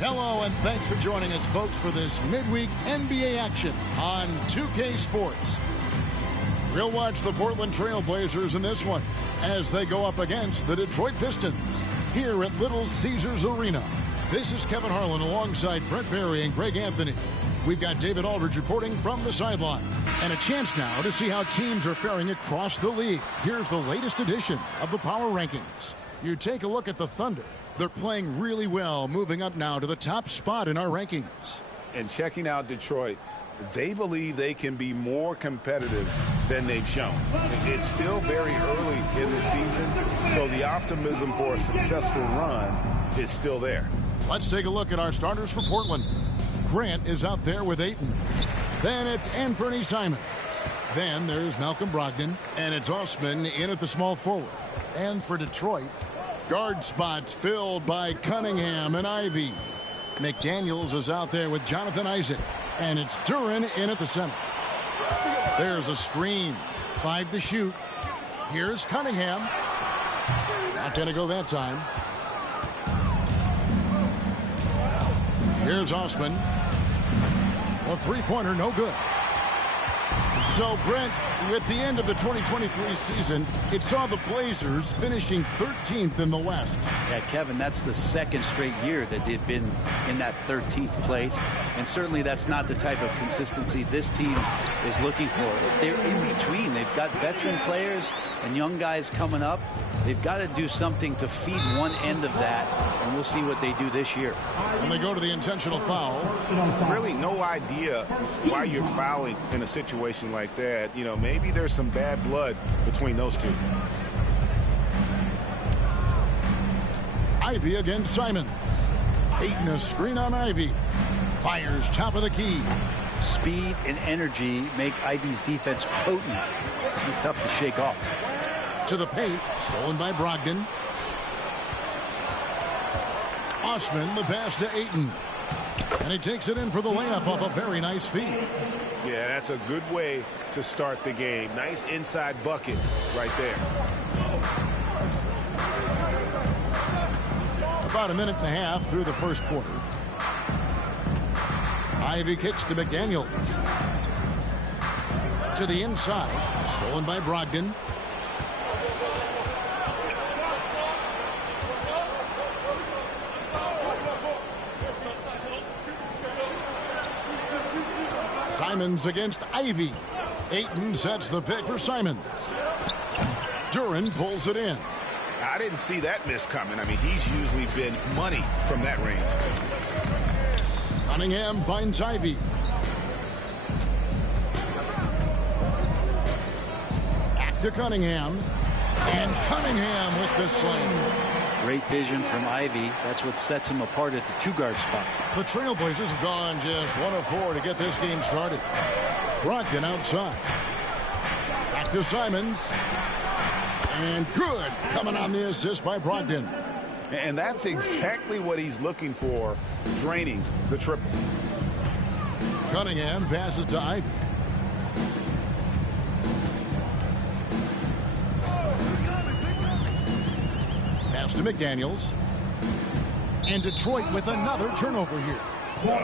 Hello, and thanks for joining us, folks, for this midweek NBA action on 2K Sports. We'll watch the Portland Trail Blazers in this one as they go up against the Detroit Pistons here at Little Caesars Arena. This is Kevin Harlan alongside Brett Berry and Greg Anthony. We've got David Aldridge reporting from the sideline. And a chance now to see how teams are faring across the league. Here's the latest edition of the Power Rankings. You take a look at the Thunder. They're playing really well, moving up now to the top spot in our rankings. And checking out Detroit, they believe they can be more competitive than they've shown. It's still very early in the season, so the optimism for a successful run is still there. Let's take a look at our starters for Portland. Grant is out there with Ayton. Then it's Anthony Simons. Then there's Malcolm Brogdon, and it's Osman in at the small forward. And for Detroit, guard spots filled by Cunningham and Ivy. McDaniels is out there with Jonathan Isaac. And it's Duren in at the center. There's a screen. 5 to shoot. Here's Cunningham. Not going to go that time. Here's Osman. A three-pointer, no good. So, Brent, with the end of the 2023 season, it saw the Blazers finishing 13th in the West. Yeah, Kevin, that's the second straight year that they've been in that 13th place. And certainly that's not the type of consistency this team is looking for. They're in between. They've got veteran players and young guys coming up. They've got to do something to feed one end of that, and we'll see what they do this year. And they go to the intentional foul. Really no idea why you're fouling in a situation like that. You know, maybe there's some bad blood between those two. Ivy against Simons. Ayton a screen on Ivy. Fires top of the key. Speed and energy make Ivy's defense potent. He's tough to shake off. To the paint, stolen by Brogdon. Osman, the pass to Ayton. And he takes it in for the layup off a very nice feed. Yeah, that's a good way to start the game. Nice inside bucket right there. About a minute and a half through the first quarter. Ivy kicks to McDaniels. To the inside, stolen by Brogdon. Simons against Ivy. Ayton sets the pick for Simons. Duren pulls it in. I didn't see that miss coming. I mean, he's usually been money from that range. Cunningham finds Ivy. Back to Cunningham. And Cunningham with the slam. Great vision from Ivy. That's what sets him apart at the two-guard spot. The Trailblazers have gone just 1 of 4 to get this game started. Brogdon outside. Back to Simons. And good. Coming on the assist by Brogdon. And that's exactly what he's looking for, draining the triple. Cunningham passes to Ivy. Pass to McDaniels. And Detroit with another turnover here.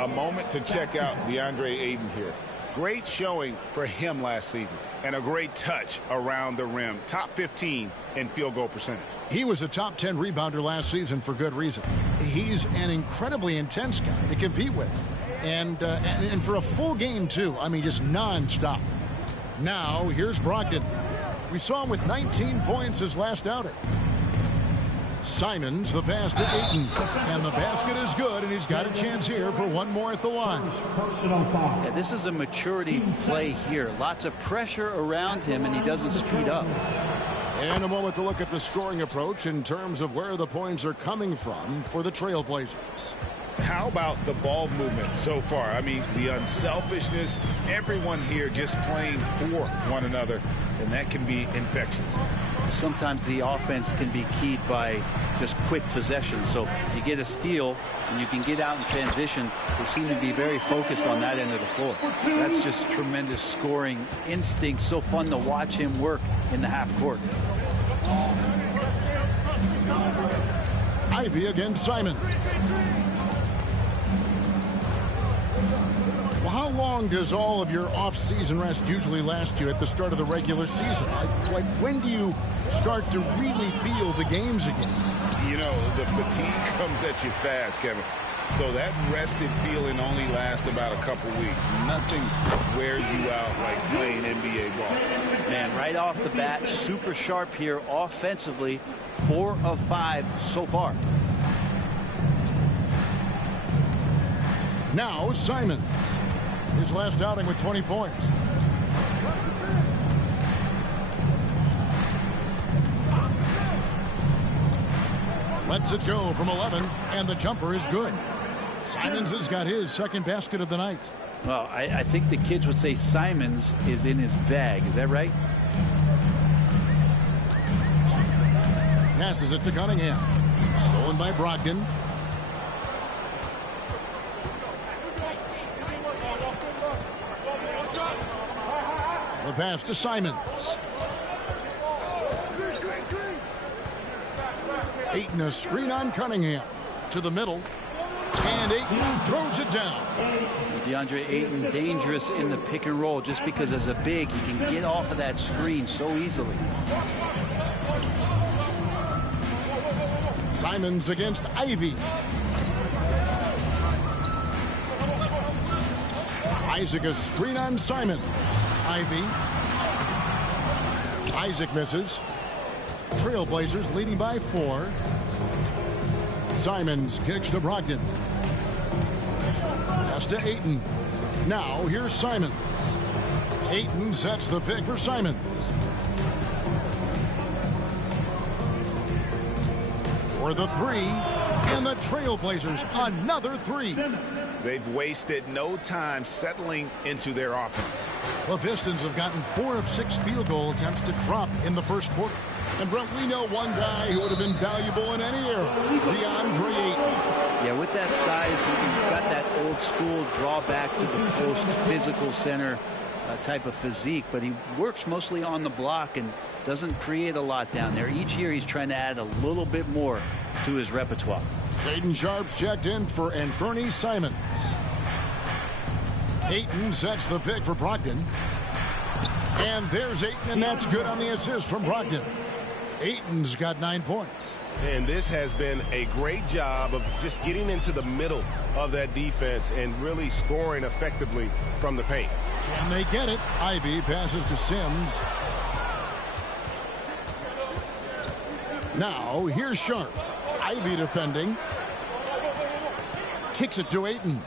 A moment to check out DeAndre Ayton here. Great showing for him last season. And a great touch around the rim. Top 15 in field goal percentage. He was a top 10 rebounder last season for good reason. He's an incredibly intense guy to compete with. And for a full game, too. I mean, just nonstop. Now, here's Brogdon. We saw him with 19 points his last outing. Simons, the pass to Ayton. And the basket is good, and he's got a chance here for one more at the line. Yeah, this is a maturity play here. Lots of pressure around him, and he doesn't speed up. And a moment to look at the scoring approach in terms of where the points are coming from for the Trailblazers. How about the ball movement so far? I mean, the unselfishness, everyone here just playing for one another, and that can be infectious. Sometimes the offense can be keyed by just quick possession. So you get a steal and you can get out in transition. They seem to be very focused on that end of the floor. That's just tremendous scoring instinct. So fun to watch him work in the half court. Ivy against Simon. Well, how long does all of your off-season rest usually last you at the start of the regular season? Like when do you start to really feel the games again? You know, the fatigue comes at you fast, Kevin. So that rested feeling only lasts about a couple weeks. Nothing wears you out like playing NBA ball. Man, right off the bat, super sharp here offensively. 4 of 5 so far. Now Simons. His last outing with 20 points. Lets it go from 11, and the jumper is good. Simons has got his second basket of the night. Well, I think the kids would say Simons is in his bag. Is that right? Passes it to Cunningham. Stolen by Brogdon. The pass to Simons. Ayton a screen on Cunningham. To the middle. And Ayton throws it down. DeAndre Ayton dangerous in the pick and roll just because as a big he can get off of that screen so easily. Simons against Ivy. Isaac a screen on Simon. Ivy. Isaac misses. Trailblazers leading by 4. Simons kicks to Brogdon. Pass to Ayton. Now here's Simons. Ayton sets the pick for Simons. For the 3, and the Trailblazers another 3. They've wasted no time settling into their offense. The Pistons have gotten 4 of 6 field goal attempts to drop in the first quarter. And Brent, we know one guy who would have been valuable in any era, DeAndre Ayton. Yeah, with that size, you've got that old school drawback to the post physical center type of physique, but he works mostly on the block and doesn't create a lot down there. Each year he's trying to add a little bit more to his repertoire. Shaedon Sharpe's checked in for Anthony Simons. Ayton sets the pick for Brogdon. And there's Ayton, and that's good on the assist from Brogdon. Ayton's got 9 points. And this has been a great job of just getting into the middle of that defense and really scoring effectively from the paint. And they get it. Ivy passes to Sims. Now here's Sharpe. Ivy defending. Kicks it to Ayton.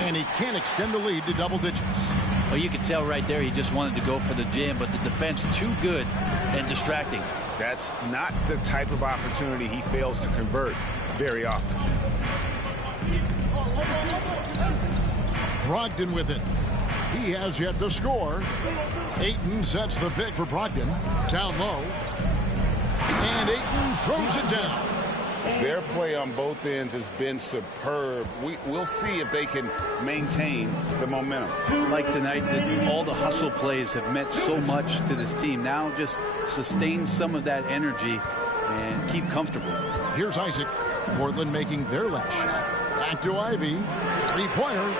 And he can't extend the lead to double digits. Well, you can tell right there he just wanted to go for the jam, but the defense too good and distracting. That's not the type of opportunity he fails to convert very often. Brogdon with it. He has yet to score. Ayton sets the pick for Brogdon. Down low. And Ayton throws it down. Their play on both ends has been superb. We'll see if they can maintain the momentum. Like tonight, all the hustle plays have meant so much to this team. Now just sustain some of that energy and keep comfortable. Here's Isaac. Portland making their last shot. Back to Ivy. 3-pointer.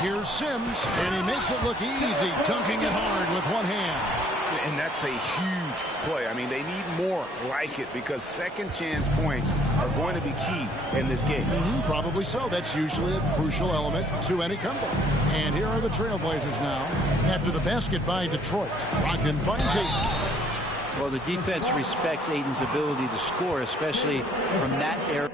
Here's Sims, and he makes it look easy, dunking it hard with one hand. And that's a huge play. I mean, they need more like it because second chance points are going to be key in this game. Probably so. That's usually a crucial element to any comeback. And here are the Trailblazers now. After the basket by Detroit, Brogdon finds Ayton. Well, the defense respects Ayton's ability to score, especially from that area.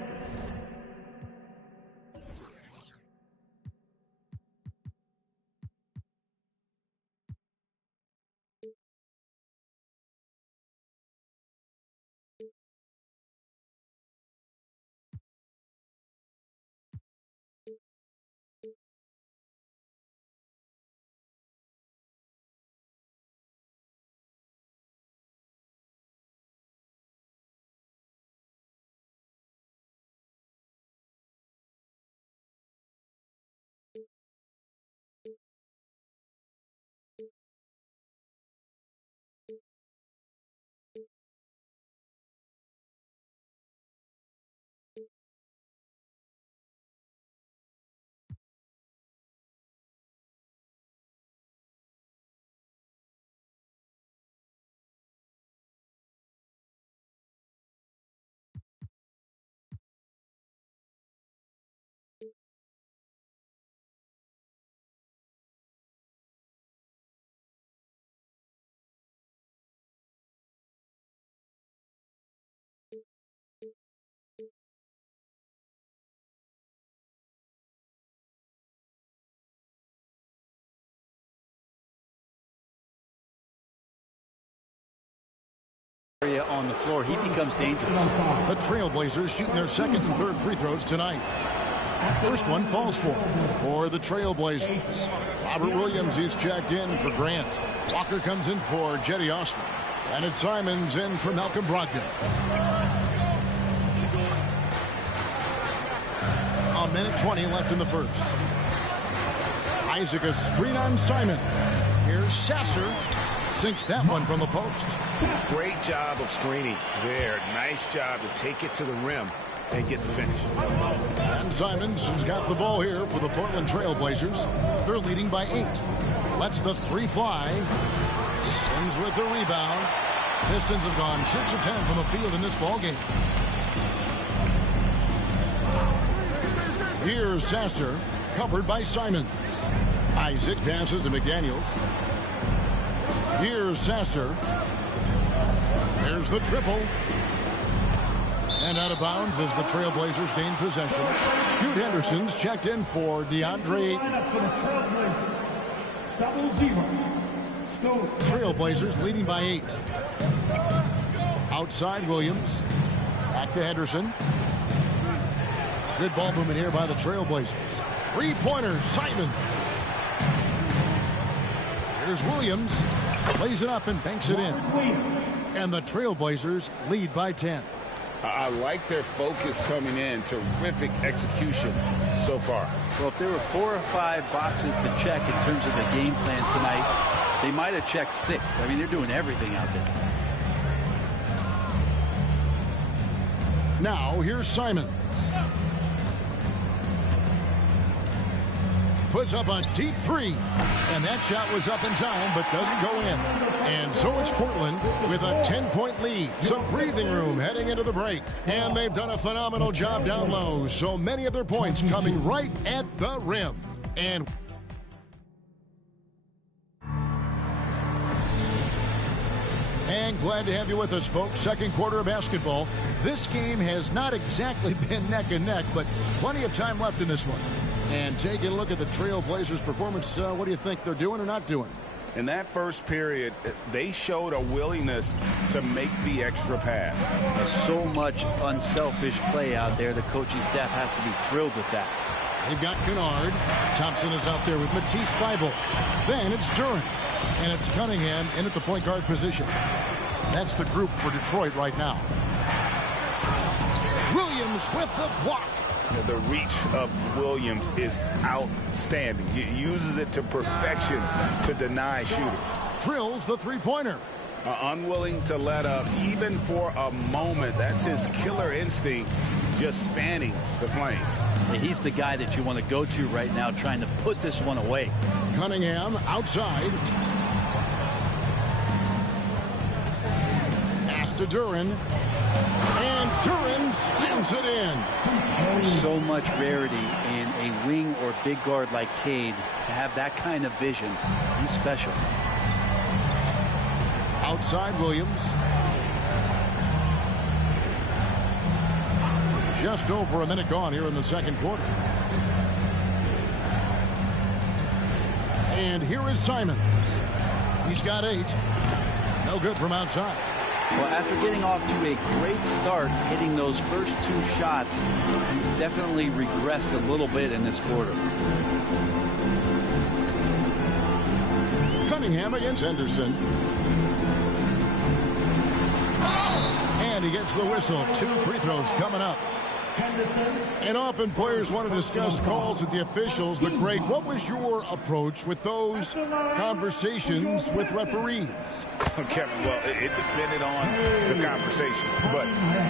Area on the floor, he becomes dangerous. The Trailblazers shooting their second and third free throws tonight. First one falls for the Trailblazers. Robert Williams, he's checked in for Grant. Walker comes in for Jetty Osman. And it's Simons in for Malcolm Brogdon. A minute 20 left in the first. Isaac a screen on Simon. Here's Sasser. Sinks that one from the post. Great job of screening there. Nice job to take it to the rim and get the finish. And Simons has got the ball here for the Portland Trailblazers. They're leading by 8. Lets the 3 fly. Sims with the rebound. Pistons have gone 6 of 10 from the field in this ball game. Here's Sasser, covered by Simons. Isaac passes to McDaniels. Here's Sasser. There's the triple. And out of bounds as the Trailblazers gain possession. Scoot Henderson's checked in for DeAndre Ayton. Trailblazers leading by 8. Outside Williams. Back to Henderson. Good ball movement here by the Trailblazers. 3-pointers, Simons. Here's Williams. Plays it up and banks it in. And the Trailblazers lead by 10. I like their focus coming in. Terrific execution so far. Well, if there were 4 or 5 boxes to check in terms of the game plan tonight, they might have checked 6. I mean, they're doing everything out there. Now, here's Simons. Puts up a deep 3. And that shot was up in time, but doesn't go in. And so it's Portland with a 10-point lead. Some breathing room heading into the break. And they've done a phenomenal job down low. So many of their points coming right at the rim. And glad to have you with us, folks. Second quarter of basketball. This game has not exactly been neck and neck, but plenty of time left in this one. And taking a look at the Trailblazers' performance, what do you think they're doing or not doing? In that first period, they showed a willingness to make the extra pass. There's so much unselfish play out there. The coaching staff has to be thrilled with that. They've got Kennard. Thompson is out there with Matisse Thybulle. Then it's Duren. And it's Cunningham in at the point guard position. That's the group for Detroit right now. Williams with the block. The reach of Williams is outstanding. He uses it to perfection to deny shooters. Drills the 3-pointer. Unwilling to let up even for a moment. That's his killer instinct, just fanning the flame. Yeah, he's the guy that you want to go to right now, trying to put this one away. Cunningham outside. Pass to Duren. And Duren slams it in. There's so much rarity in a wing or big guard like Cade to have that kind of vision. He's special. Outside Williams. Just over a minute gone here in the second quarter. And here is Simons. He's got 8. No good from outside. Well, after getting off to a great start, hitting those first 2 shots, he's definitely regressed a little bit in this quarter. Cunningham against Henderson. And he gets the whistle. 2 free throws coming up. And often players want to discuss calls with the officials, but Greg, what was your approach with those conversations with referees? Okay, well, it depended on the conversation. But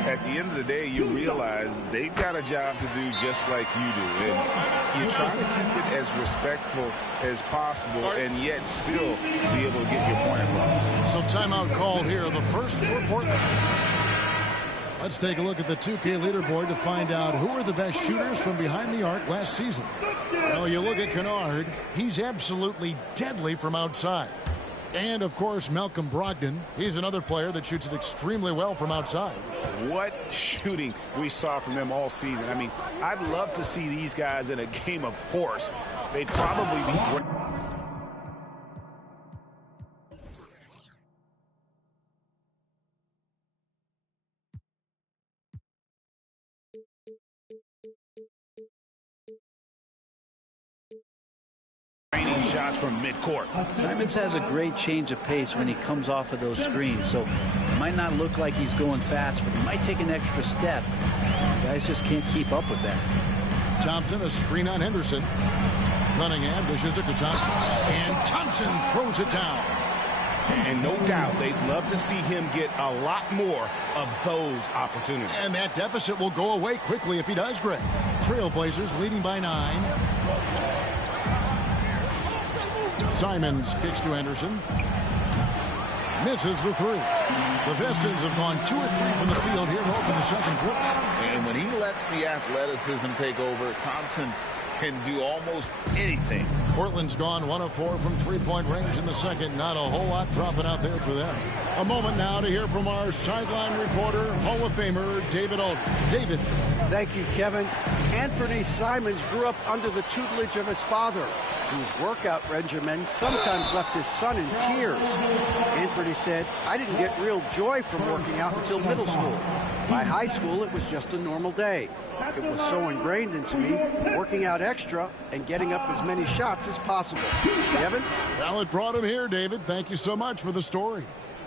at the end of the day, you realize they've got a job to do just like you do. And you try to keep it as respectful as possible and yet still be able to get your point across. So timeout called here. The first for Portland. Let's take a look at the 2K leaderboard to find out who are the best shooters from behind the arc last season. Well, you look at Kennard, he's absolutely deadly from outside. And, of course, Malcolm Brogdon. He's another player that shoots it extremely well from outside. What shooting we saw from them all season. I mean, I'd love to see these guys in a game of horse. They'd probably be... shots from midcourt. Simons has a great change of pace when he comes off of those screens, so it might not look like he's going fast, but he might take an extra step. Guys just can't keep up with that. Thompson, a screen on Henderson. Cunningham dishes it to Thompson, and Thompson throws it down. And no doubt they'd love to see him get a lot more of those opportunities. And that deficit will go away quickly if he does, Greg. Trailblazers leading by 9. Simons kicks to Henderson. Misses the 3. The Pistons have gone 2 or 3 from the field here to open the second quarter. And when he lets the athleticism take over, Thompson can do almost anything. Portland's gone 1 of 4 from three-point range in the second. Not a whole lot dropping out there for them. A moment now to hear from our sideline reporter, Hall of Famer David Alden. David. Thank you, Kevin. Anthony Simons grew up under the tutelage of his father, whose workout regimen sometimes left his son in tears. Anthony said, "I didn't get real joy from working out until middle school. By high school, it was just a normal day. It was so ingrained into me, working out extra and getting up as many shots as possible." Kevin? Well, it brought him here, David. Thank you so much for the story.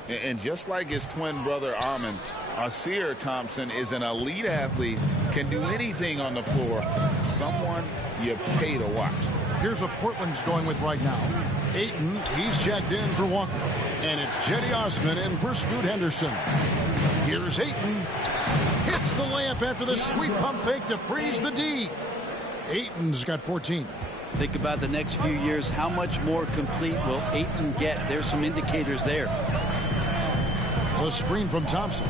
And just like his twin brother Armin, Asir Thompson is an elite athlete, can do anything on the floor. Someone you pay to watch. Here's what Portland's going with right now. Ayton, he's checked in for Walker. And it's Cedi Osman in for Scoot Henderson. Here's Ayton. Hits the layup after the sweet pump fake to freeze the D. Ayton's got 14. Think about the next few years. How much more complete will Ayton get? There's some indicators there. The screen from Thompson.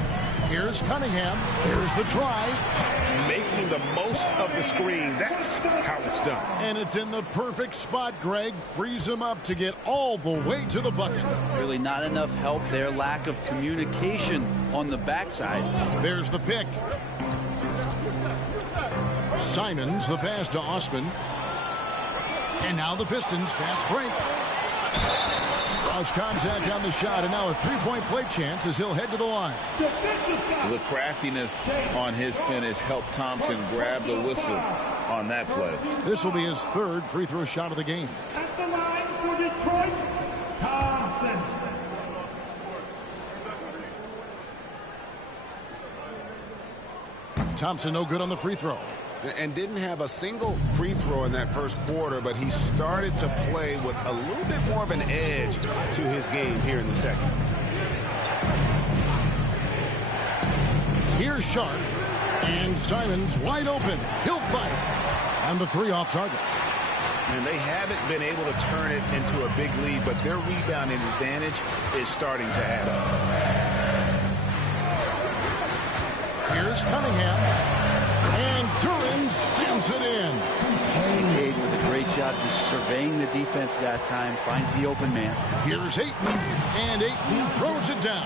Here's Cunningham. Here's the drive. Making the most of the screen. That's how it's done. And it's in the perfect spot, Greg. Frees him up to get all the way to the bucket. Really not enough help there. Lack of communication on the backside. There's the pick. Simons, the pass to Osman. And now the Pistons, fast break. Cross contact on the shot, and now a three-point play chance as he'll head to the line. The craftiness on his finish helped Thompson grab the whistle on that play. This will be his third free throw shot of the game. At the line for Detroit, Thompson. Thompson no good on the free throw. And didn't have a single free throw in that first quarter, but he started to play with a little bit more of an edge to his game here in the second. Here's Sharp, and Simons wide open. He'll fight. And the 3 off target. And they haven't been able to turn it into a big lead, but their rebounding advantage is starting to add up. Here's Cunningham. And Duran slams it in. Cade with a great job just surveying the defense that time. Finds the open man. Here's Ayton. And Ayton throws it down.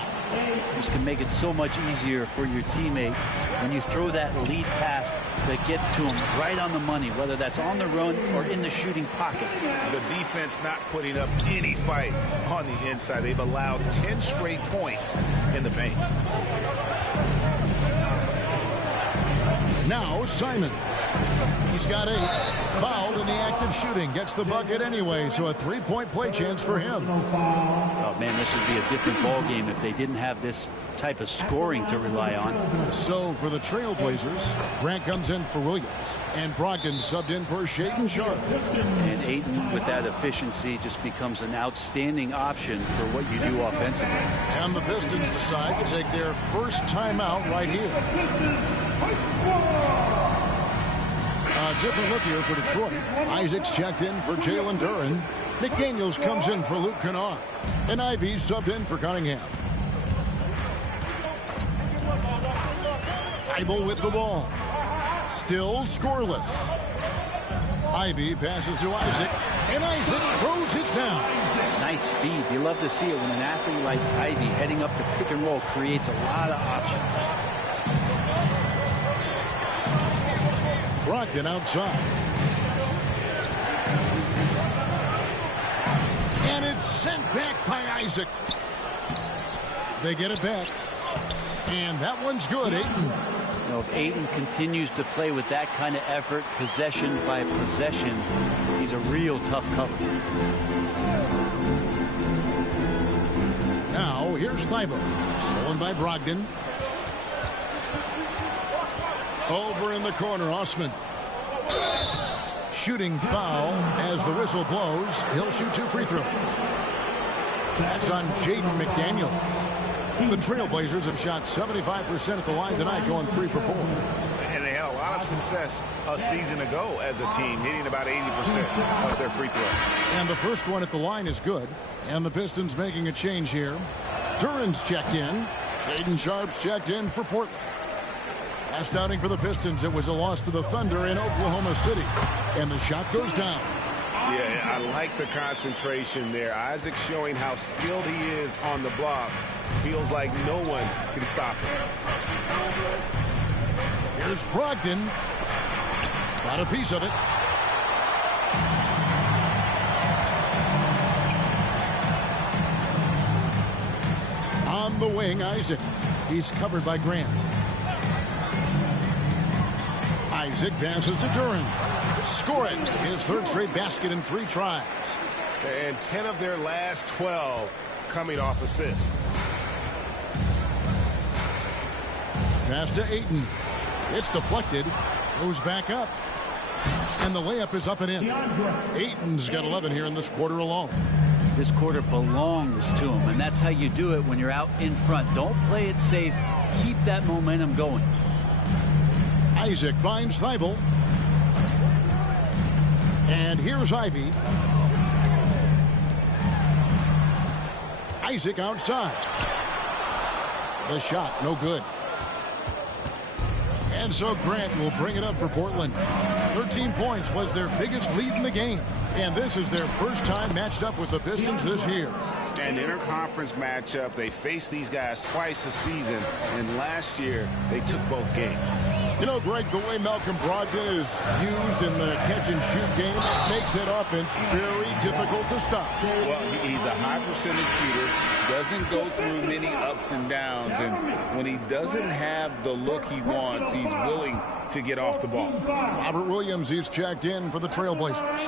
This can make it so much easier for your teammate when you throw that lead pass that gets to him right on the money, whether that's on the run or in the shooting pocket. The defense not putting up any fight on the inside. They've allowed 10 straight points in the paint. Now Simon. He's got 8. Fouled in the act of shooting. Gets the bucket anyway, so a 3-point play chance for him. Oh, man, this would be a different ball game if they didn't have this type of scoring to rely on. So for the Trailblazers, Grant comes in for Williams. And Brogdon subbed in for Shaedon Sharp. And Ayton, with that efficiency, just becomes an outstanding option for what you do offensively. And the Pistons decide to take their first timeout right here. A different look here for Detroit. Isaacs checked in for Jalen Duran. McDaniels comes in for Luke Kennard. And Ivey subbed in for Cunningham. Thibault with the ball. Still scoreless. Ivy passes to Isaac, and Isaac throws it down. Nice feed. You love to see it when an athlete like Ivy heading up the pick and roll creates a lot of options. Brogdon outside. And it's sent back by Isaac. They get it back. And that one's good, Ayton. You know, if Ayton continues to play with that kind of effort, possession by possession, he's a real tough cover. Now, here's Thibault. Stolen by Brogdon. Over in the corner, Osman. Shooting foul as the whistle blows. He'll shoot 2 free throws. That's on Jaden McDaniels. The Trailblazers have shot 75% at the line tonight, going 3 for 4. And they had a lot of success a season ago as a team, hitting about 80% of their free throws. And the first one at the line is good. And the Pistons making a change here. Duran's checked in. Shaedon Sharpe's checked in for Portland. Last outing for the Pistons, it was a loss to the Thunder in Oklahoma City. And the shot goes down. Yeah, I like the concentration there. Isaac showing how skilled he is on the block. Feels like no one can stop him. Here's Brogdon. Got a piece of it. On the wing, Isaac. He's covered by Grant. Isaac passes to Duran. Score it. His 3rd straight basket in 3 tries. And 10 of their last 12 coming off assists. Pass to Ayton. It's deflected. Goes back up. And the layup is up and in. Ayton's got 11 here in this quarter alone. This quarter belongs to him, and that's how you do it when you're out in front. Don't play it safe. Keep that momentum going. Isaac finds Thibault. And here's Ivy. Isaac outside. The shot, no good. And so Grant will bring it up for Portland. 13 points was their biggest lead in the game. And this is their first time matched up with the Pistons this year. An interconference matchup. They faced these guys twice a season. And last year, they took both games. You know, Greg, the way Malcolm Brogdon is used in the catch-and-shoot game makes that offense very difficult to stop. Well, he's a high percentage shooter, doesn't go through many ups and downs, and when he doesn't have the look he wants, he's willing to get off the ball. Robert Williams, he's checked in for the Trailblazers.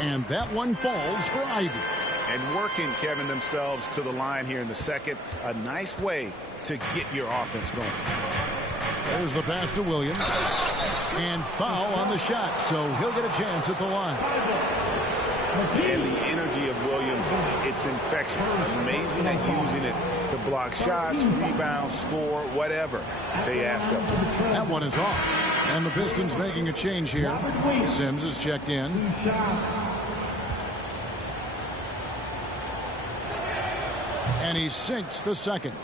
And that one falls for Ivy. And working, Kevin, themselves to the line here in the second. A nice way to get your offense going. There's the pass to Williams. And foul on the shot, so he'll get a chance at the line. And the energy of Williams, it's infectious. He's amazing at using it to block shots, rebound, score, whatever they ask of him. That one is off. And the Pistons making a change here. Sims is checked in. And he sinks the second.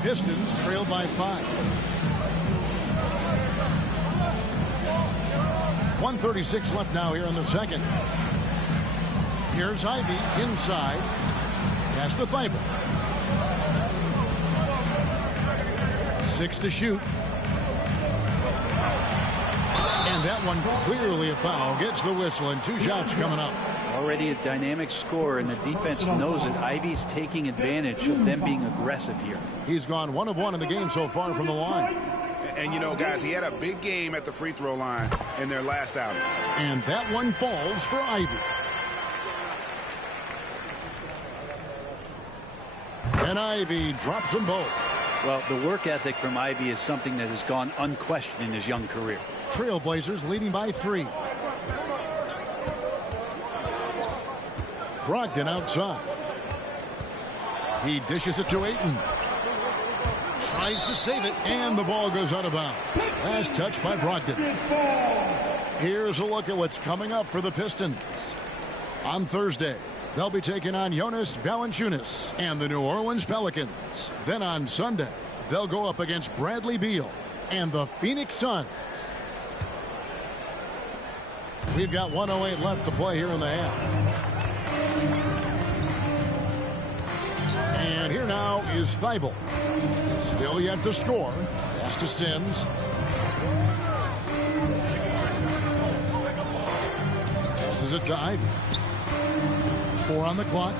Pistons trail by 5. 1:36 left now here in the second. Here's Ivy inside. Pass to Thibault. 6 to shoot. And that one clearly a foul. Gets the whistle and 2 shots coming up. Already a dynamic scorer, and the defense knows it. Ivy's taking advantage of them being aggressive here. He's gone 1 of 1 in the game so far from the line. And, you know, guys, he had a big game at the free throw line in their last outing. And that one falls for Ivy. And Ivy drops them both. Well, the work ethic from Ivy is something that has gone unquestioned in his young career. Trailblazers leading by 3. Brogdon outside. He dishes it to Ayton. Tries to save it, and the ball goes out of bounds. Last touch by Brogdon. Here's a look at what's coming up for the Pistons. On Thursday, they'll be taking on Jonas Valanciunas and the New Orleans Pelicans. Then on Sunday, They'll go up against Bradley Beal and the Phoenix Suns. We've got 1:08 left to play here in the half. And here now is Thibault. Still yet to score. Pass to Sims. Passes it to Ivy. 4 on the clock.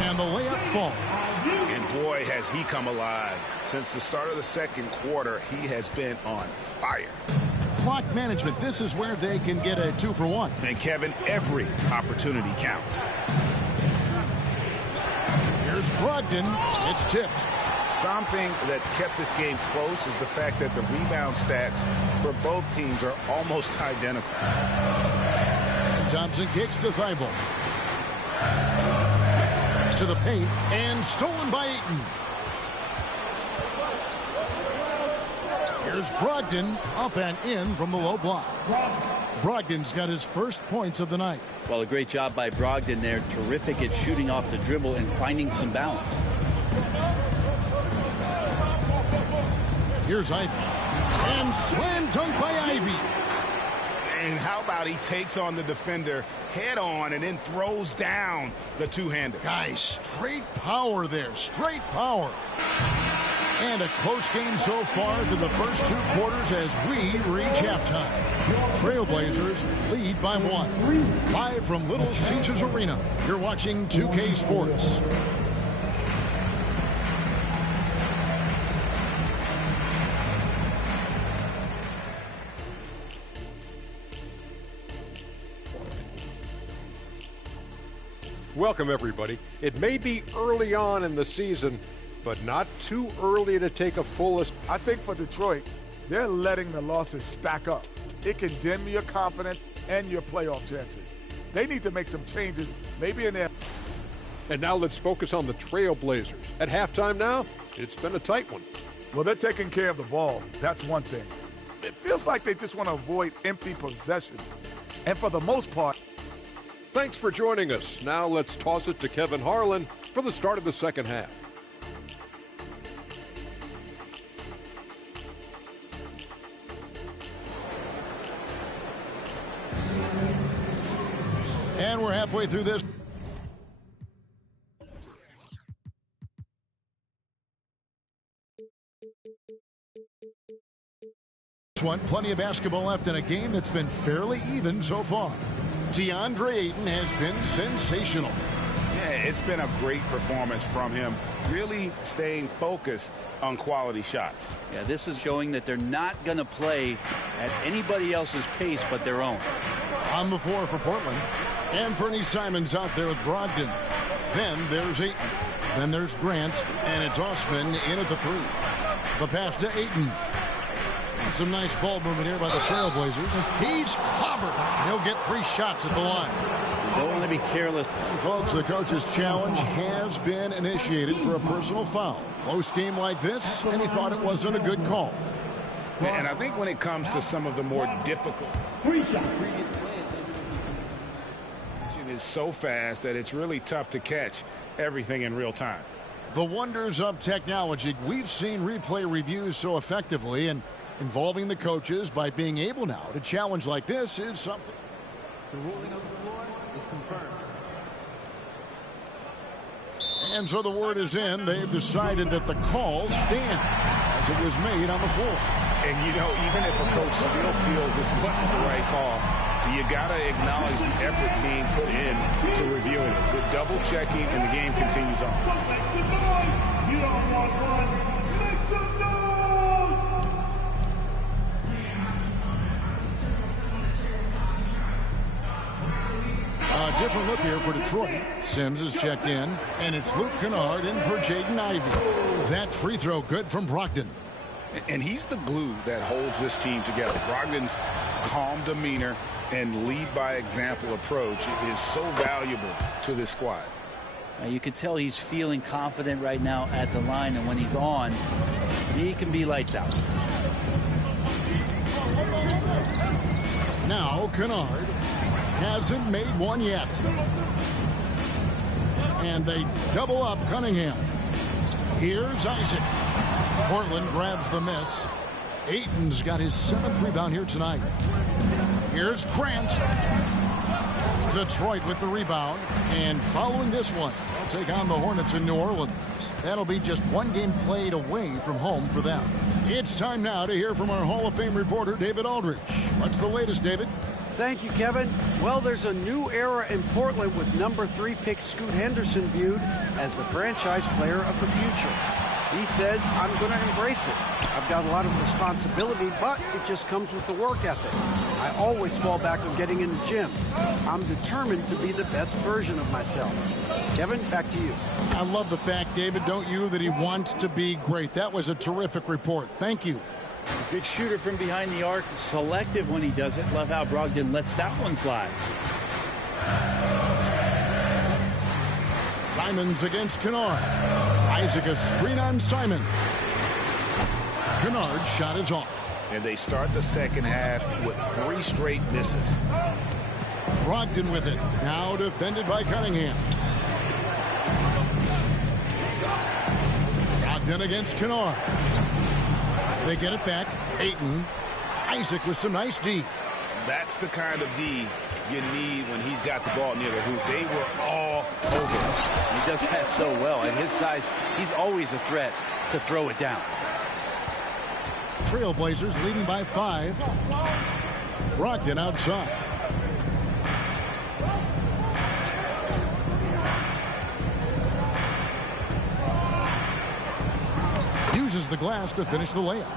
And the layup falls. And boy, has he come alive. Since the start of the second quarter, he has been on fire. Clock management, this is where they can get a 2-for-1. And Kevin, every opportunity counts. Here's Brogdon. It's tipped. Something that's kept this game close is the fact that the rebound stats for both teams are almost identical. And Thompson kicks to Thibault. To the paint, and stolen by Ayton. Here's Brogdon, up and in from the low block. Brogdon's got his first points of the night. Well, a great job by Brogdon there. Terrific at shooting off the dribble and finding some balance. Here's Ivy. And slam dunk by Ivy. And how about he takes on the defender head on and then throws down the two-hander. Guys, straight power there. Straight power. And a close game so far through the first 2 quarters as we reach halftime. Trailblazers lead by 1. Live from Little Caesars Arena, you're watching 2K Sports. Welcome, everybody. It may be early on in the season, but not too early to take a full. I think for Detroit, they're letting the losses stack up. It can dim your confidence and your playoff chances. They need to make some changes, maybe in their... And now let's focus on the Trailblazers. At halftime now, it's been a tight one. Well, they're taking care of the ball. That's one thing. It feels like they just want to avoid empty possessions. And for the most part... Thanks for joining us. Now let's toss it to Kevin Harlan for the start of the second half. And we're halfway through this. Plenty of basketball left in a game that's been fairly even so far. DeAndre Ayton has been sensational. Yeah, it's been a great performance from him, really staying focused on quality shots. Yeah, this is showing that they're not going to play at anybody else's pace but their own. On the floor for Portland. Anthony Simons out there with Brogdon. Then there's Ayton. Then there's Grant, and it's Osman in at the 3. The pass to Ayton. And some nice ball movement here by the Trailblazers. He's clobbered. He'll get 3 shots at the line. You don't want to be careless. And folks, the coach's challenge has been initiated for a personal foul. Close game like this, and he thought it wasn't a good call. And I think when it comes to some of the more difficult... 3 shots. ...is so fast that it's really tough to catch everything in real time. The wonders of technology. We've seen replay reviews so effectively, and involving the coaches by being able now to challenge like this is something. The ruling on the floor is confirmed. And so the word is in. They've decided that the call stands as it was made on the floor. And, you know, even if a coach still feels this wasn't the right call, you got to acknowledge the effort being put in to reviewing it. The double checking, and the game continues on. You don't want one. Make some noise! A different look here for Detroit. Sims is checked in, and it's Luke Kennard in for Jaden Ivey. That free throw good from Brogdon. And he's the glue that holds this team together. Brogdon's calm demeanor and lead by example approach is so valuable to this squad. You can tell he's feeling confident right now at the line, and when he's on, he can be lights out. Now Kennard hasn't made one yet. And they double up Cunningham. Here's Isaac. Portland grabs the miss. Ayton's got his 7th rebound here tonight. Here's Grant. Detroit with the rebound. And following this one, they'll take on the Hornets in New Orleans. That'll be just one game played away from home for them. It's time now to hear from our Hall of Fame reporter, David Aldridge. What's the latest, David? Thank you, Kevin. Well, there's a new era in Portland with number 3 pick Scoot Henderson viewed as the franchise player of the future. He says, I'm going to embrace it. I've got a lot of responsibility, but it just comes with the work ethic. I always fall back on getting in the gym. I'm determined to be the best version of myself. Kevin, back to you. I love the fact, David, don't you, that he wants to be great. That was a terrific report. Thank you. Good shooter from behind the arc. Selective when he does it. Love how Brogdon lets that one fly. Simons against Kennard. Isaac a screen on Simons. Kennard's shot is off. And they start the second half with 3 straight misses. Brogdon with it. Now defended by Cunningham. Brogdon against Kennard. They get it back. Ayton. Isaac with some nice D. That's the kind of D you need when he's got the ball near the hoop. They were all over him. He does that so well. At his size, he's always a threat to throw it down. Trailblazers leading by 5. Brogdon outside. Uses the glass to finish the layup.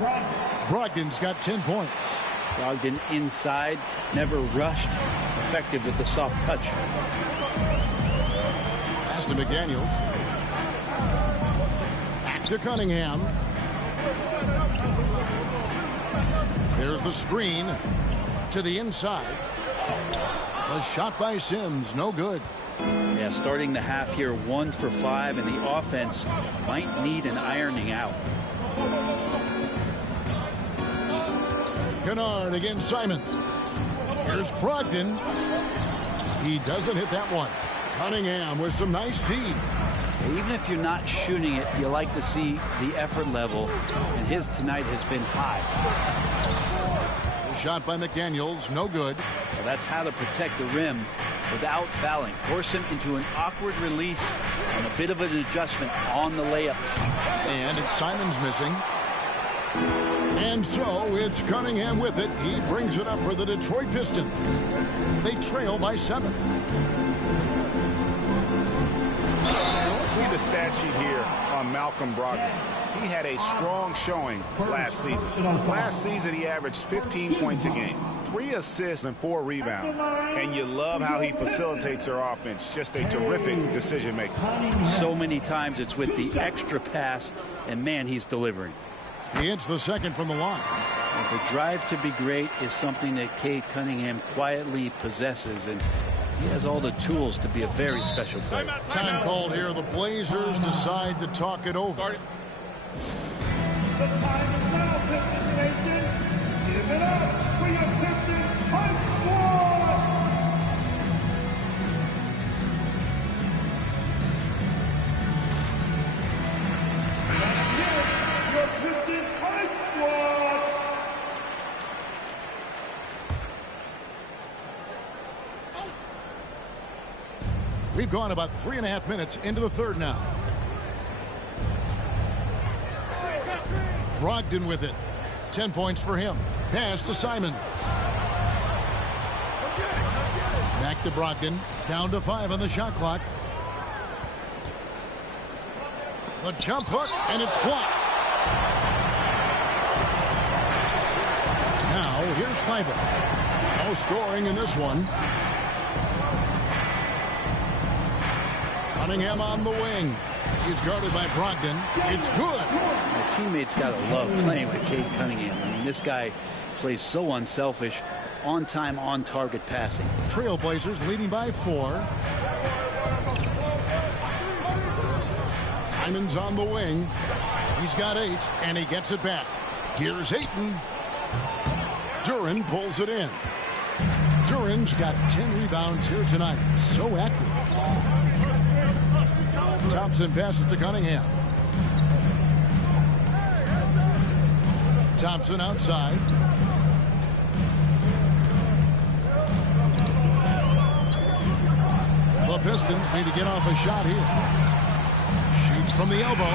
Brogdon's got 10 points. Brogdon inside, never rushed, effective with the soft touch. Pass to McDaniels. Back to Cunningham. There's the screen to the inside. A shot by Sims, no good. Yeah, starting the half here 1 for 5, and the offense might need an ironing out. Kennard against Simons. Here's Brogdon. He doesn't hit that one. Cunningham with some nice D. Even if you're not shooting it, you like to see the effort level, and his tonight has been high. The shot by McDaniels, no good. Well, that's how to protect the rim without fouling. Force him into an awkward release and a bit of an adjustment on the layup. And it's Simons missing. And so it's Cunningham with it. He brings it up for the Detroit Pistons. They trail by 7. Let's see the stat sheet here on Malcolm Brogdon. He had a strong showing last season. Last season, he averaged 15 points a game, 3 assists and 4 rebounds. And you love how he facilitates their offense. Just a terrific decision maker. So many times it's with the extra pass, and man, he's delivering. He hits the second from the line. The drive to be great is something that Cade Cunningham quietly possesses, and he has all the tools to be a very special player. Time called here. The Blazers decide to talk it over. The time is now, Pistons Nation. Give it up for your Pistons Hype Squad! Your Pistons Hype Squad! We've gone about 3.5 minutes into the third now. Brogdon with it. 10 points for him. Pass to Simons. Back to Brogdon. Down to 5 on the shot clock. The jump hook, and it's blocked. Now, here's Fiber. No scoring in this one. Cunningham on the wing. He's guarded by Brogdon. It's good. My teammates got to love playing with Cade Cunningham. I mean, this guy plays so unselfish, on time, on target passing. Trailblazers leading by 4. Simons on the wing. He's got 8, and he gets it back. Here's Ayton. Duren pulls it in. Duren's got 10 rebounds here tonight. So active. Thompson passes to Cunningham. Thompson outside. The Pistons need to get off a shot here. Sheets from the elbow.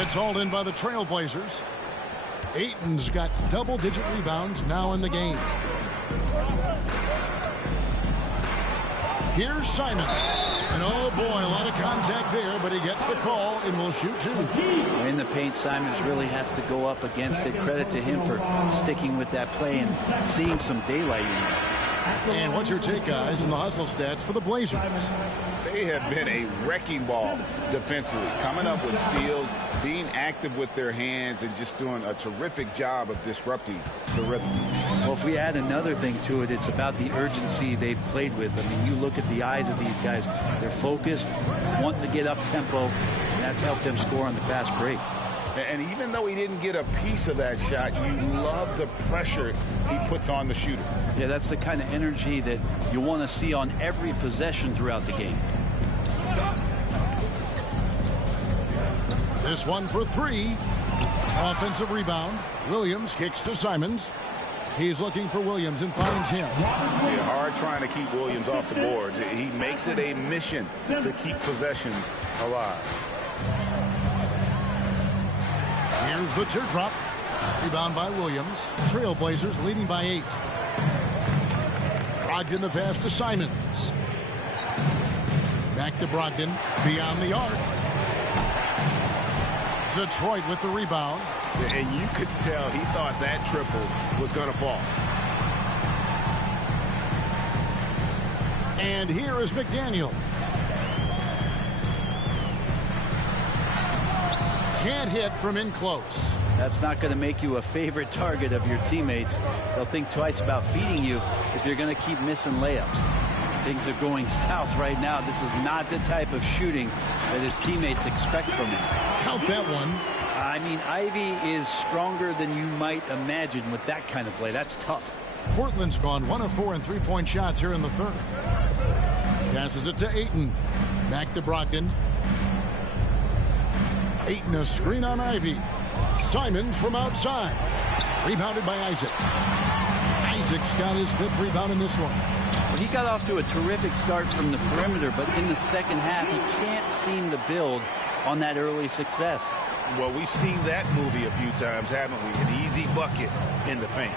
It's hauled in by the Trailblazers. Ayton's got double-digit rebounds now in the game. Here's Simons. And oh boy, a lot of contact there, but he gets the call and will shoot two. In the paint, Simons really has to go up against it. Credit to him for sticking with that play and seeing some daylight in it. And what's your take, guys, in the hustle stats for the Blazers? They have been a wrecking ball defensively, coming up with steals, being active with their hands, and just doing a terrific job of disrupting the rhythm. Well, if we add another thing to it, it's about the urgency they've played with. I mean, you look at the eyes of these guys. They're focused, wanting to get up tempo, and that's helped them score on the fast break. And even though he didn't get a piece of that shot, you love the pressure he puts on the shooter. Yeah, that's the kind of energy that you want to see on every possession throughout the game. This one for three. Offensive rebound. Williams kicks to Simons. He's looking for Williams and finds him. Yeah, hard trying to keep Williams off the boards. He makes it a mission to keep possessions alive. Here's the teardrop. Rebound by Williams. Trailblazers leading by 8. Brogdon the pass to Simons. Back to Brogdon. Beyond the arc. Detroit with the rebound. And you could tell he thought that triple was going to fall. And here is McDaniel. Can't hit from in close. That's not going to make you a favorite target of your teammates. They'll think twice about feeding you if you're going to keep missing layups. Things are going south right now. This is not the type of shooting that his teammates expect from him. Count that one. I mean, Ivy is stronger than you might imagine with that kind of play. That's tough. Portland's gone 1 of 4 in three-point shots here in the third. Passes it to Ayton. Back to Brogdon. Ayton a screen on Ivy. Simons from outside. Rebounded by Isaac. Isaac's got his 5th rebound in this one. Well, he got off to a terrific start from the perimeter, but in the second half, he can't seem to build on that early success. Well, we've seen that movie a few times, haven't we? An easy bucket in the paint.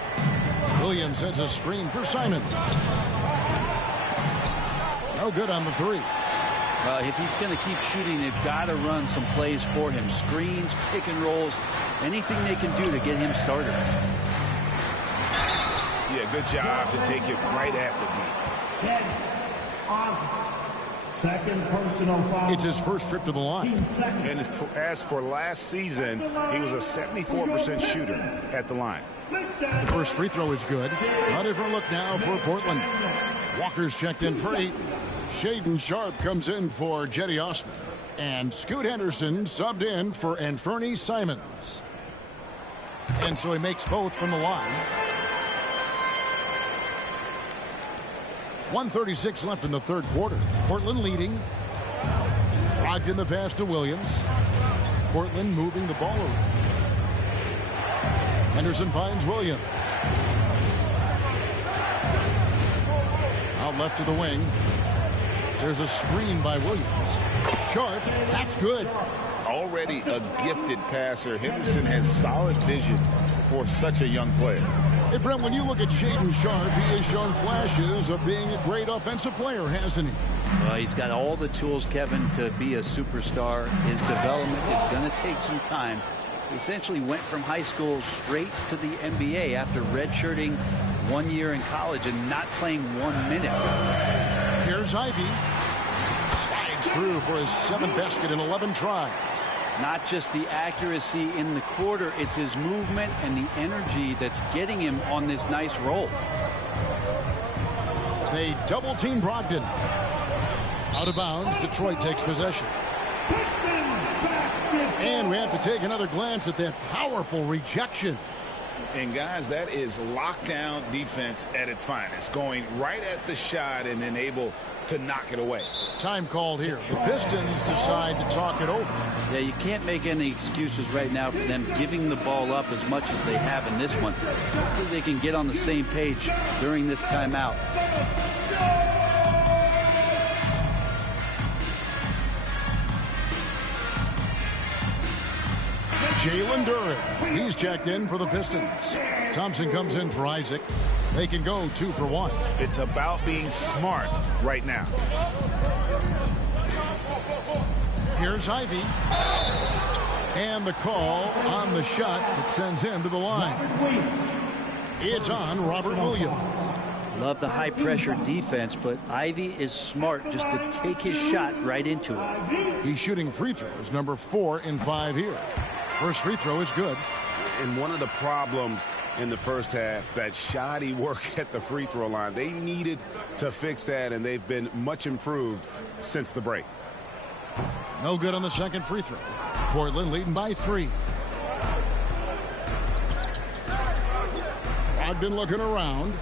Williams sets a screen for Simons. No good on the 3. If he's going to keep shooting, they've got to run some plays for him. Screens, pick and rolls, anything they can do to get him started. Yeah, good job to take it right at the knee. 10 on second personal foul. It's his first trip to the line. And as for last season, he was a 74% shooter at the line. The first free throw is good. A different look now for Portland. Walker's checked in for 8. Shaden Sharp comes in for Jetty Osman. And Scoot Henderson subbed in for Anfernee Simons. And so he makes both from the line. 1:36 left in the third quarter. Portland leading. Brogdon the pass to Williams. Portland moving the ball around. Henderson finds Williams. Out left to the wing. There's a screen by Williams. Sharp, that's good. Already a gifted passer, Henderson has solid vision for such a young player. Hey, Brent, when you look at Shaden Sharp, he has shown flashes of being a great offensive player, hasn't he? Well, he's got all the tools, Kevin, to be a superstar. His development is going to take some time. He essentially went from high school straight to the NBA after redshirting 1 year in college and not playing 1 minute. Here's Ivy. Slides through for his 7th basket in 11 tries. Not just the accuracy in the quarter, it's his movement and the energy that's getting him on this nice roll. They double-team Brogdon. Out of bounds, Detroit takes possession. And we have to take another glance at that powerful rejection. And guys, that is lockdown defense at its finest, going right at the shot and then able to knock it away. Time called here. The Pistons decide to talk it over. Yeah, you can't make any excuses right now for them giving the ball up as much as they have in this one. Hopefully they can get on the same page during this timeout. Jalen Duren, he's checked in for the Pistons. Thompson comes in for Isaac. They can go 2 for 1. It's about being smart right now. Here's Ivy. And the call on the shot that sends him to the line. It's on Robert Williams. Love the high-pressure defense, but Ivy is smart just to take his shot right into it. He's shooting free throws, number 4 in 5 here. First free throw is good. And one of the problems in the first half, that shoddy work at the free throw line. They needed to fix that, and they've been much improved since the break. No good on the second free throw. Portland leading by 3. Brogdon looking around.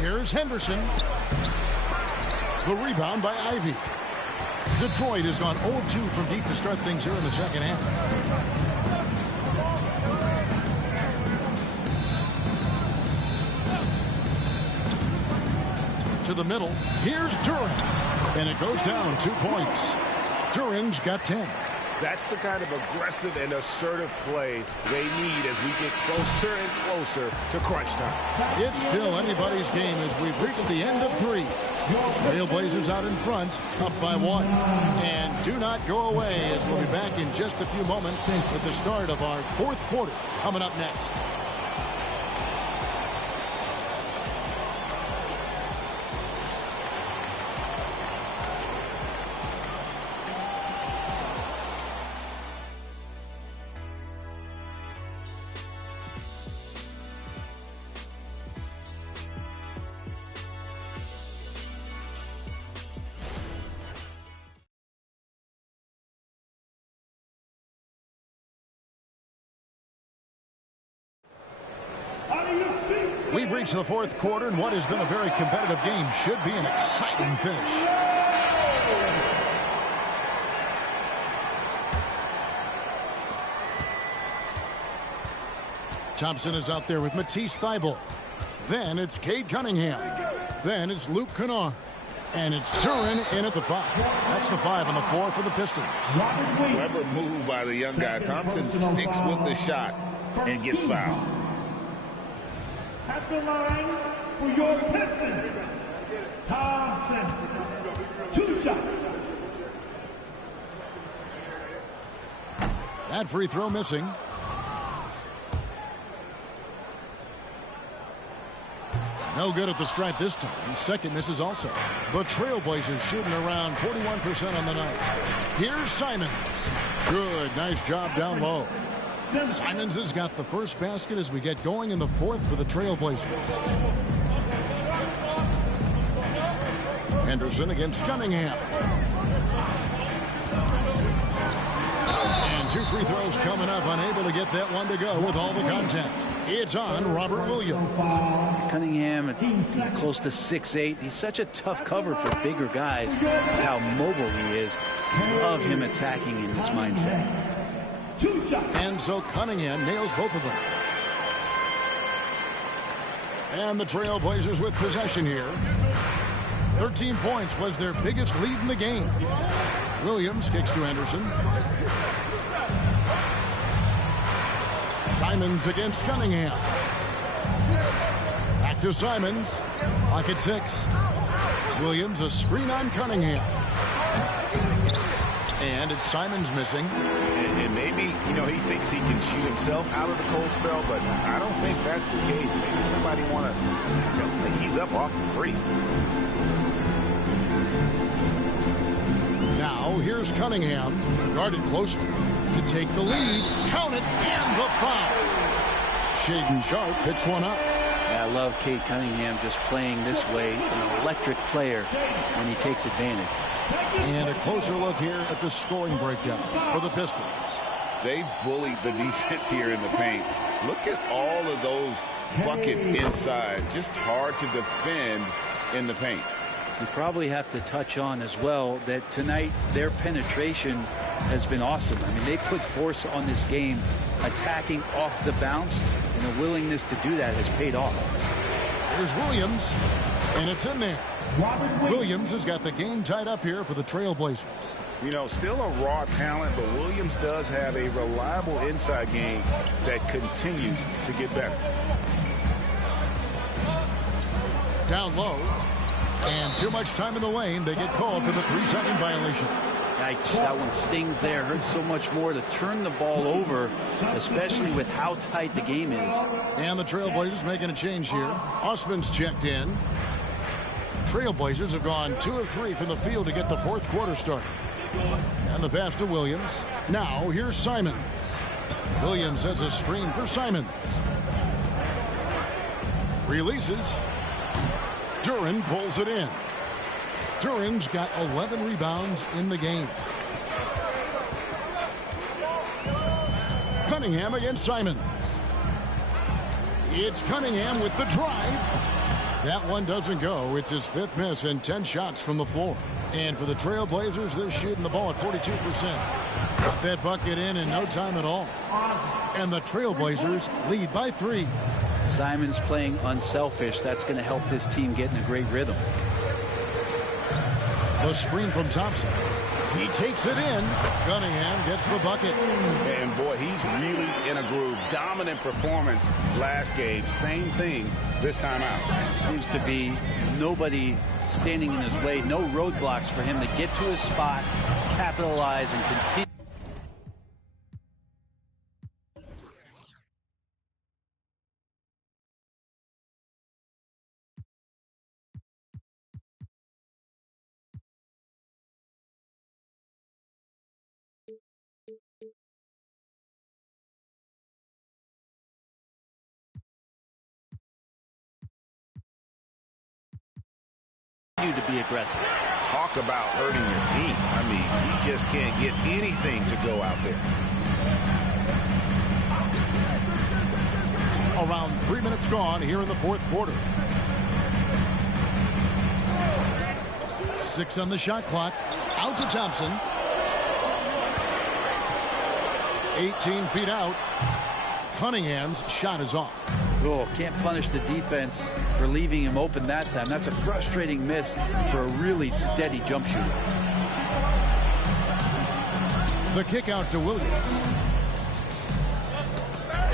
Here's Henderson. The rebound by Ivy. Detroit has gone 0-2 from deep to start things here in the second half. To the middle. Here's Duren. And it goes down 2 points. Duren's got 10. That's the kind of aggressive and assertive play they need as we get closer and closer to crunch time. It's still anybody's game as we've reached the end of 3. Trailblazers out in front, up by 1. And do not go away as we'll be back in just a few moments with the start of our 4th quarter coming up next. We've reached the 4th quarter, and what has been a very competitive game should be an exciting finish. Thompson is out there with Matisse Thybulle. Then it's Cade Cunningham. Then it's Luke Kennard. And it's Duren in at the 5. That's the 5 and the 4 for the Pistons. Clever move by the young guy. Thompson sticks with the shot and gets fouled. At the line for your Pistons, Thompson. 2 shots. That free throw missing. No good at the stripe this time. Second misses also. The Trailblazers shooting around 41% on the night. Here's Simons. Good. Nice job down low. Simons has got the first basket as we get going in the 4th for the Trailblazers. Henderson against Cunningham. And 2 free throws coming up. Unable to get that one to go with all the contact. It's on Robert Williams. Cunningham, close to 6'8". He's such a tough cover for bigger guys. How mobile he is. Love him attacking in this mindset. And so Cunningham nails both of them. And the Trailblazers with possession here. 13 points was their biggest lead in the game. Williams kicks to Henderson. Simons against Cunningham. Back to Simons. Pocket 6. Williams a screen on Cunningham. And it's Simons missing. And maybe, he thinks he can shoot himself out of the cold spell, but I don't think that's the case. Maybe somebody want to tell him that he's up off the threes. Now here's Cunningham, guarded closely to take the lead. Count it, and the foul. Shaedon Sharpe picks one up. Yeah, I love Cade Cunningham just playing this way, an electric player when he takes advantage. And a closer look here at the scoring breakdown for the Pistons. They bullied the defense here in the paint. Look at all of those buckets inside. Just hard to defend in the paint. You probably have to touch on as well that tonight their penetration has been awesome. I mean, they put force on this game, attacking off the bounce, and the willingness to do that has paid off. Here's Williams, and it's in there. Williams has got the game tied up here for the Trailblazers. You know, still a raw talent, but Williams does have a reliable inside game that continues to get better. Down low, and too much time in the lane. They get called for the 3-second violation. Yikes, that one stings there. Hurts so much more to turn the ball over, especially with how tight the game is. And the Trailblazers making a change here. Osman's checked in. Trailblazers have gone 2 of 3 from the field to get the fourth quarter started. And the pass to Williams. Now here's Simons. Williams sets a screen for Simons. Releases. Duren pulls it in. Duren's got 11 rebounds in the game. Cunningham against Simons. It's Cunningham with the drive. That one doesn't go. It's his 5th miss and 10 shots from the floor. And for the Trailblazers, they're shooting the ball at 42%. Got that bucket in no time at all. And the Trailblazers lead by 3. Simons playing unselfish. That's going to help this team get in a great rhythm. The screen from Thompson. He takes it in. Cunningham gets the bucket. And boy, he's really in a groove. Dominant performance last game. Same thing this time out. Seems to be nobody standing in his way. No roadblocks for him to get to his spot, capitalize, and continue. To be aggressive. Talk about hurting your team. I mean, he just can't get anything to go out there. Around 3 minutes gone here in the fourth quarter. 6 on the shot clock. Out to Thompson. 18 feet out. Cunningham's shot is off. Oh, can't punish the defense for leaving him open that time. That's a frustrating miss for a really steady jump shooter. The kick out to Williams.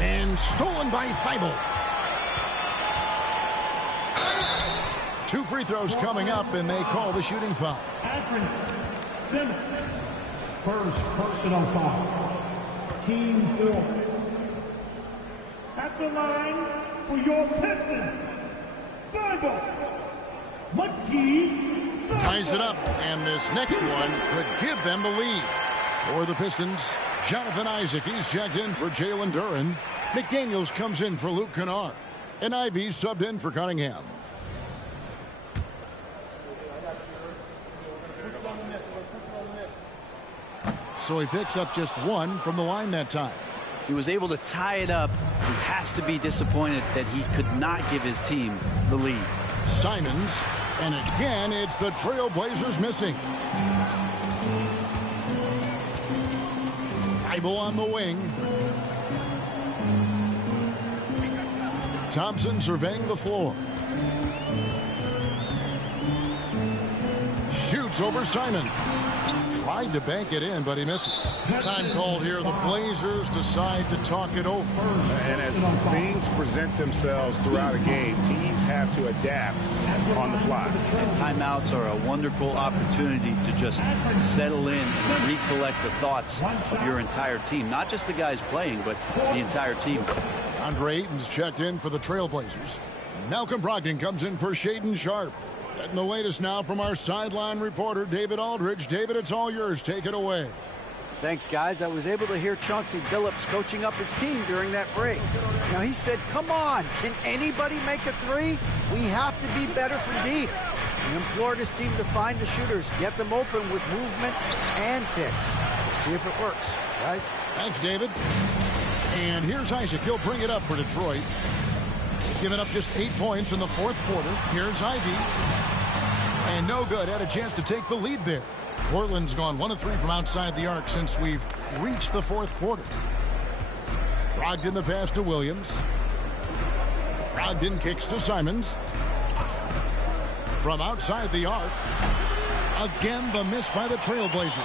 And stolen by Thibault. 2 free throws coming up, and they call the shooting foul. Anthony Simmons, first personal foul. Team 4. At the line for your Pistons, Thibault. Ties it up, and this next one could give them the lead. For the Pistons, Jonathan Isaac, he's checked in for Jalen Duren. McDaniels comes in for Luke Kennard. And Ivy's subbed in for Cunningham. So he picks up just 1 from the line that time. He was able to tie it up. He has to be disappointed that he could not give his team the lead. Simons, and again, it's the Trailblazers missing. Thibault on the wing. Thompson surveying the floor. Shoots over Simon. Tried to bank it in, but he misses. Time called here. The Blazers decide to talk it over. And as things present themselves throughout a game, teams have to adapt on the fly. And timeouts are a wonderful opportunity to just settle in and recollect the thoughts of your entire team. Not just the guys playing, but the entire team. Andre Ayton's checked in for the Trailblazers. Malcolm Brogdon comes in for Shaedon Sharpe. Getting the latest now from our sideline reporter, David Aldridge. David, it's all yours. Take it away. Thanks, guys. I was able to hear Chauncey Billups coaching up his team during that break. Now, he said, come on, can anybody make a 3? We have to be better from deep. He implored his team to find the shooters, get them open with movement and picks. We'll see if it works, guys. Thanks, David. And here's Isaac. He'll bring it up for Detroit. Giving up just 8 points in the fourth quarter. Here's Ivy. And no good. Had a chance to take the lead there. Portland's gone 1 of 3 from outside the arc since we've reached the fourth quarter. Brogdon the pass to Williams. Brogdon kicks to Simons. From outside the arc. Again, the miss by the Trailblazers.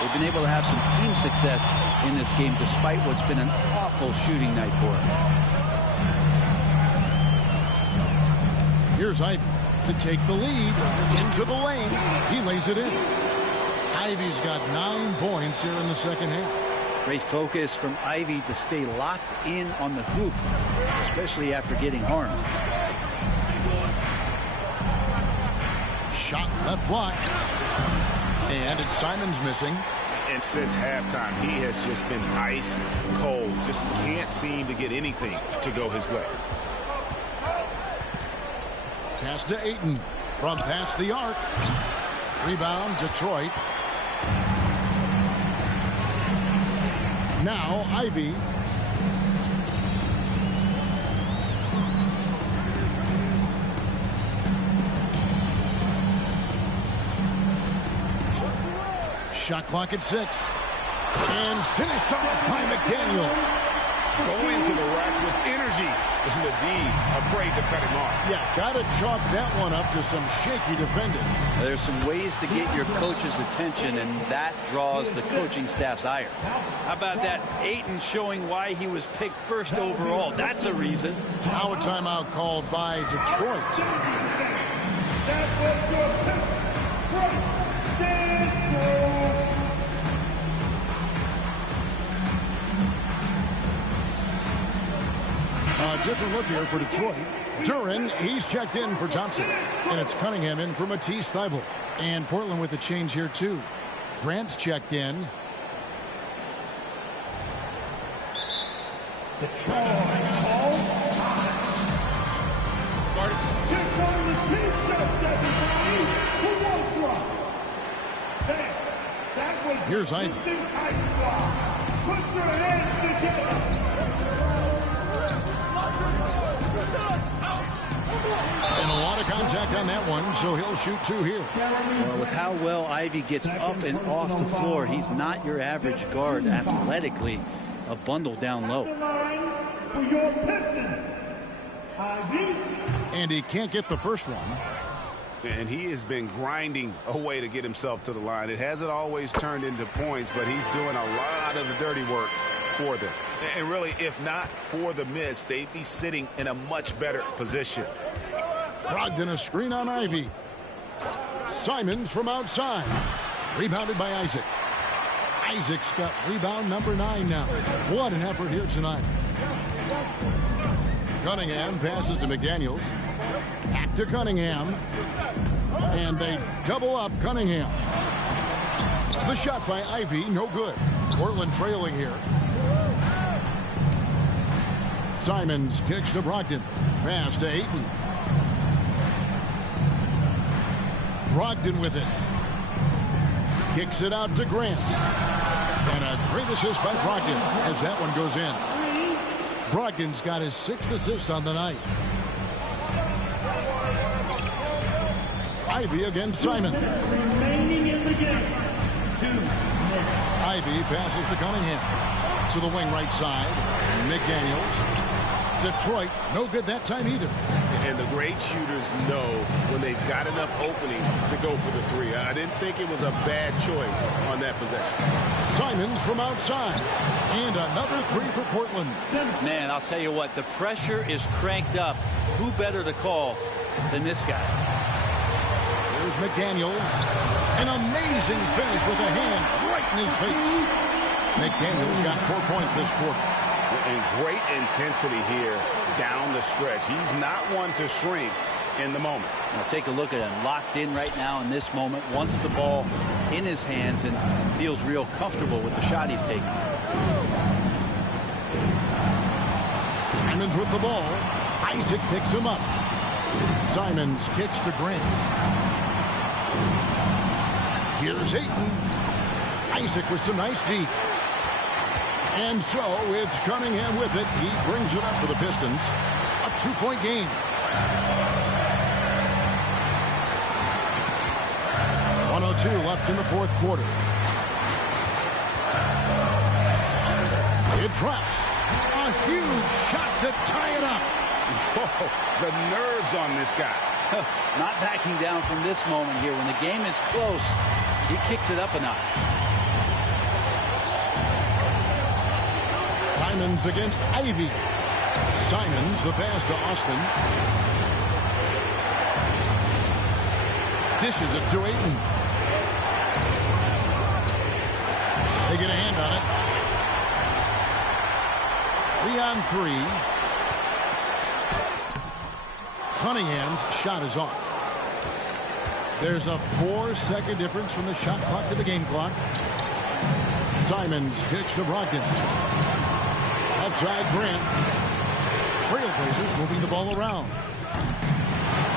They've been able to have some team success in this game despite what's been an awful shooting night for them. Here's Ivy to take the lead into the lane. He lays it in. Ivy's got 9 points here in the second half. Great focus from Ivy to stay locked in on the hoop, especially after getting harmed. Shot left block. And it's Simons missing. And since halftime, he has just been ice cold. Just can't seem to get anything to go his way. Pass to Ayton from past the arc. Rebound, Detroit. Now Ivy. Shot clock at 6. And finished off by McDaniel. Going to the rack with energy. And the D afraid to cut him off. Yeah, got to chalk that one up to some shaky defending. There's some ways to get your coach's attention, and that draws the coaching staff's ire. How about that? Ayton showing why he was picked first overall. That's a reason. Now a timeout called by Detroit. That was your A different look here for Detroit. Duren, he's checked in for Thompson. And it's Cunningham in for Matisse Thybulle. And Portland with a change here, too. Grant's checked in. Here's Ivy. Put your hands together. And a lot of contact on that one, so he'll shoot 2 here. Well, with how well Ivy gets up and off the floor, he's not your average guard athletically. A bundle down low. For your Pistons, Ivy. And he can't get the first one. And he has been grinding a way to get himself to the line. It hasn't always turned into points, but he's doing a lot of the dirty work for them. And really, if not for the miss, they'd be sitting in a much better position. Brogdon a screen on Ivy. Simons from outside. Rebounded by Isaac. Isaac's got rebound number 9 now. What an effort here tonight. Cunningham passes to McDaniels. Back to Cunningham. And they double up Cunningham. The shot by Ivy, no good. Portland trailing here. Simons kicks to Brogdon. Pass to Ayton. Brogdon with it. Kicks it out to Grant. And a great assist by Brogdon as that one goes in. Brogdon's got his 6th assist on the night. Ivy against Simon. Remaining in the game. 2 minutes. Ivy passes to Cunningham. To the wing right side. McDaniels. Detroit, no good that time either. And the great shooters know when they've got enough opening to go for the 3. I didn't think it was a bad choice on that possession. Simons from outside. And another 3 for Portland. Man, I'll tell you what, the pressure is cranked up. Who better to call than this guy? Here's McDaniels. An amazing finish with a hand right in his face. McDaniels got 4 points this quarter. And great intensity here down the stretch. He's not one to shrink in the moment. Now take a look at him, locked in right now in this moment, wants the ball in his hands and feels real comfortable with the shot he's taking. Simons with the ball. Isaac picks him up. Simons kicks to Grant. Here's Ayton. Isaac with some nice deep. And so it's Cunningham with it. He brings it up for the Pistons. A 2-point game. 1:02 left in the fourth quarter. It drops. A huge shot to tie it up. Whoa, the nerves on this guy. Not backing down from this moment here. When the game is close, he kicks it up a notch. Simons against Ivy. Simons, the pass to Austin. Dishes it to Ayton. They get a hand on it. 3-on-3. Cunningham's shot is off. There's a 4-second difference from the shot clock to the game clock. Simons kicks to Brogdon. Outside Grant. Trailblazers moving the ball around.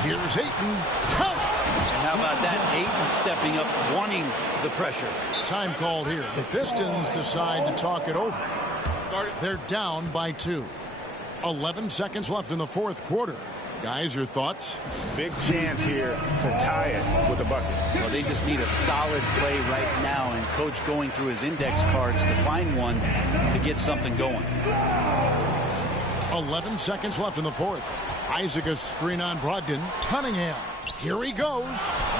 Here's Ayton. Count! And how about that? Ayton stepping up, wanting the pressure. Time called here. The Pistons decide to talk it over. They're down by 2. 11 seconds left in the fourth quarter. Guys, your thoughts? Big chance here to tie it with a bucket. Well, they just need a solid play right now, and Coach going through his index cards to find one to get something going. 11 seconds left in the fourth. Isaac a screen on Brogdon. Cunningham. Here he goes.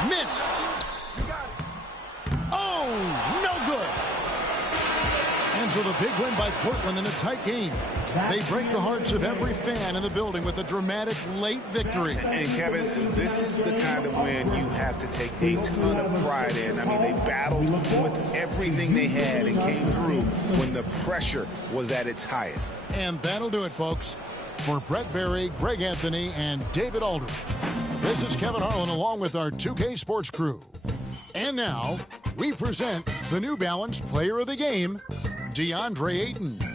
Missed. Oh, no good. And so the big win by Portland in a tight game. They break the hearts of every fan in the building with a dramatic late victory. And Kevin, this is the kind of win you have to take a ton of pride in. I mean, they battled with everything they had and came through when the pressure was at its highest. And that'll do it, folks. For Brett Berry, Greg Anthony, and David Aldridge, this is Kevin Harlan along with our 2K Sports crew. And now, we present the New Balance Player of the Game, DeAndre Ayton.